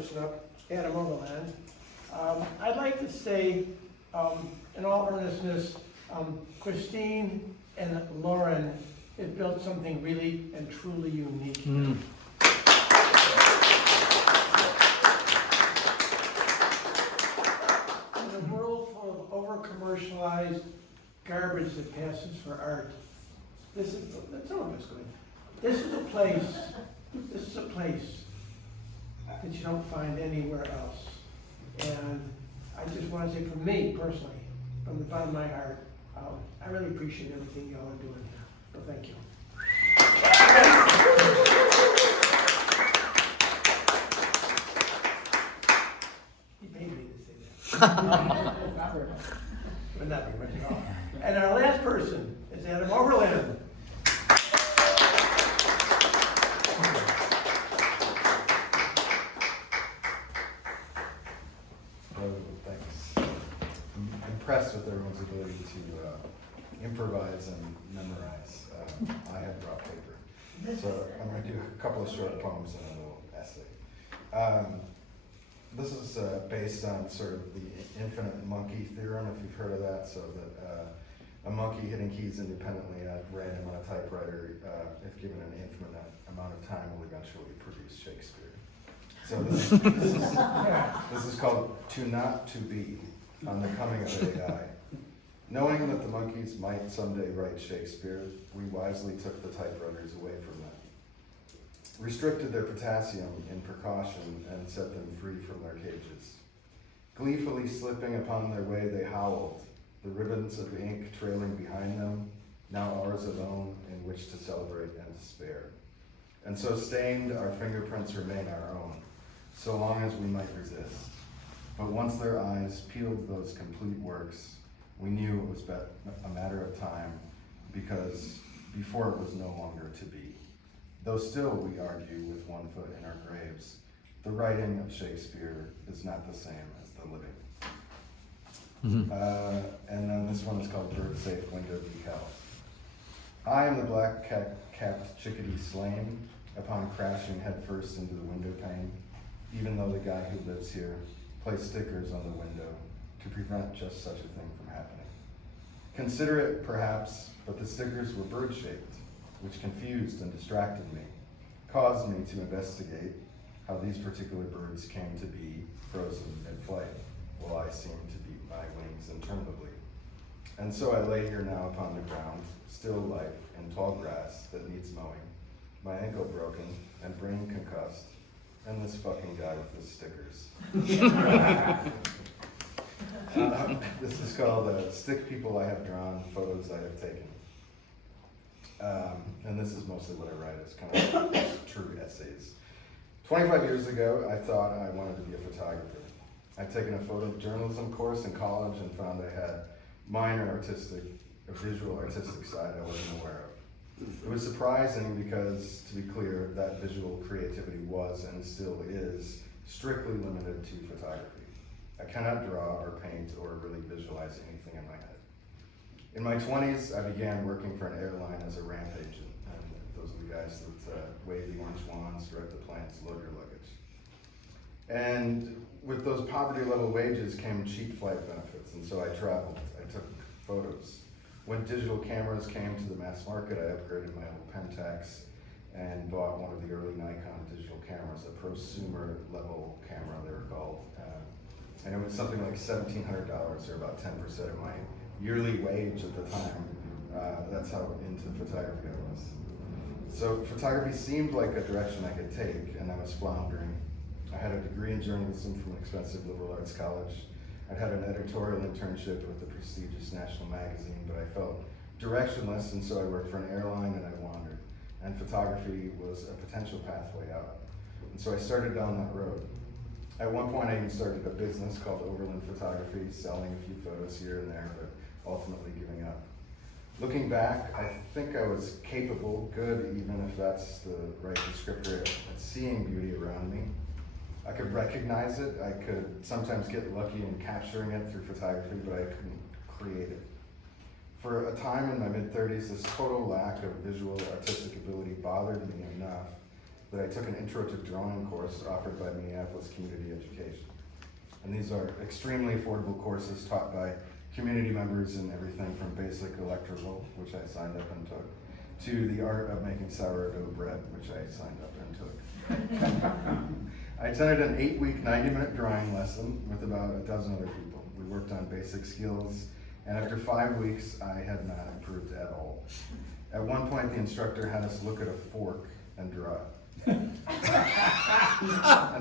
person up, Adam Overland. I'd like to say, in all earnestness, Christine and Lauren have built something really and truly unique. In a world full of over-commercialized garbage that passes for art, that's all I'm just going. This is a place that you don't find anywhere else. And I just want to say, from me personally, from the bottom of my heart, I really appreciate everything y'all are doing here. So thank you. He paid me to say that. Would not be much at all. And our last person is Adam Overland. Thanks. I'm impressed with everyone's ability to improvise and memorize. I had brought paper. So I'm going to do a couple of short poems and a little essay. This is based on sort of the infinite monkey theorem, if you've heard of that. So that a monkey hitting keys independently at random on a typewriter, if given an infinite amount of time, will eventually produce Shakespeare. So this is called To Not To Be, on the coming of AI. Knowing that the monkeys might someday write Shakespeare, we wisely took the typewriters away from them, restricted their potassium in precaution, and set them free from their cages. Gleefully slipping upon their way, they howled, the ribbons of ink trailing behind them, now ours alone in which to celebrate and despair. And so stained, our fingerprints remain our own, so long as we might resist. But once their eyes peeled those complete works, we knew it was a matter of time, because before it was no longer to be. Though still we argue with one foot in our graves, the writing of Shakespeare is not the same as the living. And then this one is called Bird Safe Window Decal. I am the black-capped chickadee slain upon crashing headfirst into the window pane, even though the guy who lives here placed stickers on the window to prevent just such a thing from happening. Considerate, perhaps, but the stickers were bird-shaped, which confused and distracted me, caused me to investigate how these particular birds came to be frozen mid-flight, while I seemed to beat my wings interminably. And so I lay here now upon the ground, still life in tall grass that needs mowing, my ankle broken and brain concussed, and this fucking guy with his stickers. This is called Stick People I Have Drawn, Photos I Have Taken. And this is mostly what I write. It's kind of true essays. 25 years ago, I thought I wanted to be a photographer. I'd taken a photojournalism course in college and found I had minor visual artistic side I wasn't aware of. It was surprising because, to be clear, that visual creativity was and still is strictly limited to photography. I cannot draw or paint or really visualize anything in my head. In my 20s, I began working for an airline as a ramp agent, and those are the guys that wave the orange wands, direct the planes, load your luggage. And with those poverty-level wages came cheap flight benefits, and so I traveled. I took photos. When digital cameras came to the mass market, I upgraded my old Pentax and bought one of the early Nikon digital cameras, a prosumer level camera, they were called. And it was something like $1,700, or about 10% of my yearly wage at the time. That's how into photography I was. So photography seemed like a direction I could take, and I was floundering. I had a degree in journalism from an expensive liberal arts college. I'd had an editorial internship with the prestigious national magazine, but I felt directionless, and so I worked for an airline and I wandered. And photography was a potential pathway out. And so I started down that road. At one point I even started a business called Overland Photography, selling a few photos here and there, but ultimately giving up. Looking back, I think I was capable, good, even if that's the right descriptor, at seeing beauty around me. I could recognize it, I could sometimes get lucky in capturing it through photography, but I couldn't create it. For a time in my mid-30s, this total lack of visual artistic ability bothered me enough that I took an intro to drawing course offered by Minneapolis Community Education. And these are extremely affordable courses taught by community members in everything from basic electrical, which I signed up and took, to the art of making sourdough bread, which I signed up and took. I attended an 8-week, 90-minute drawing lesson with about a dozen other people. We worked on basic skills, and after 5 weeks, I had not improved at all. At one point, the instructor had us look at a fork and draw. And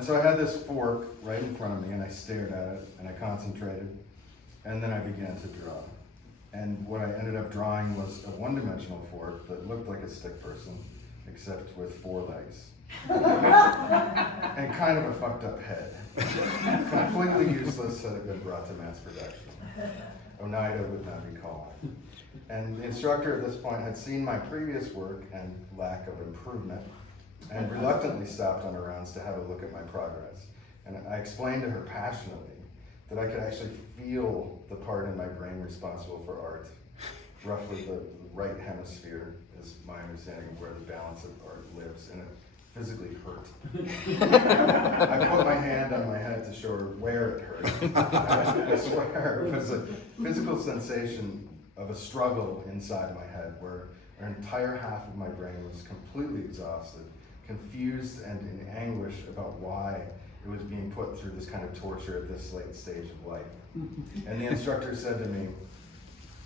so I had this fork right in front of me, and I stared at it, and I concentrated, and then I began to draw. And what I ended up drawing was a one-dimensional fork that looked like a stick person, except with 4 legs. And kind of a fucked up head. Completely useless had it been brought to mass production. Oneida would not recall. And the instructor at this point had seen my previous work and lack of improvement, and reluctantly stopped on her rounds to have a look at my progress. And I explained to her passionately that I could actually feel the part in my brain responsible for art. Roughly the right hemisphere is my understanding of where the balance of art lives, and it physically hurt. I put my hand on my head to show her where it hurt. I swear it was a physical sensation of a struggle inside my head where an entire half of my brain was completely exhausted, confused and in anguish about why it was being put through this kind of torture at this late stage of life. And the instructor said to me,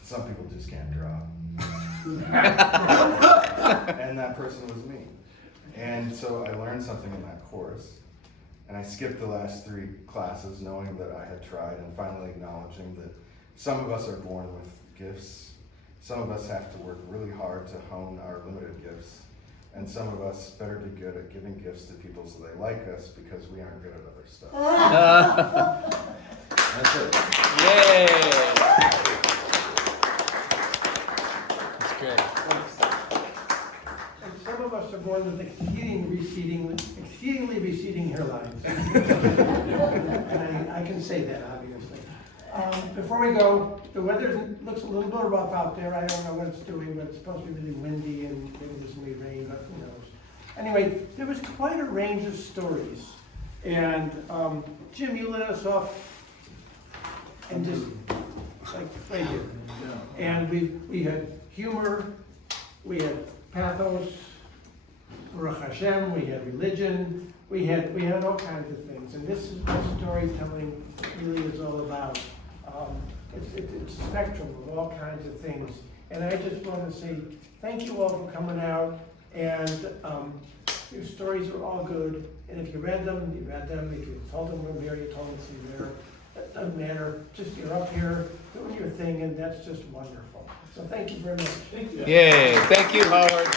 "Some people just can't draw." And that person was me. And so I learned something in that course, and I skipped the last 3 classes knowing that I had tried, and finally acknowledging that some of us are born with gifts, some of us have to work really hard to hone our limited gifts, and some of us better be good at giving gifts to people so they like us because we aren't good at other stuff. That's it. Yay! That's great. And some of us are born with exceedingly receding hairlines. And I can say that, obviously. Before we go, the weather looks a little bit rough out there. I don't know what it's doing, but it's supposed to be really windy and maybe there's going to be rain, but who knows. Anyway, there was quite a range of stories. And Jim, you let us off and just like right here. And we had humor, we had pathos, Baruch Hashem, we had religion, we had all kinds of things. And this is what storytelling really is all about. It's a spectrum of all kinds of things. And I just want to say thank you all for coming out. And your stories are all good. And if you read them, you read them. If you told them from here, you told them from there. It doesn't matter. Just you're up here doing your thing, and that's just wonderful. So thank you very much. Thank you. Yay. Thank you, Howard.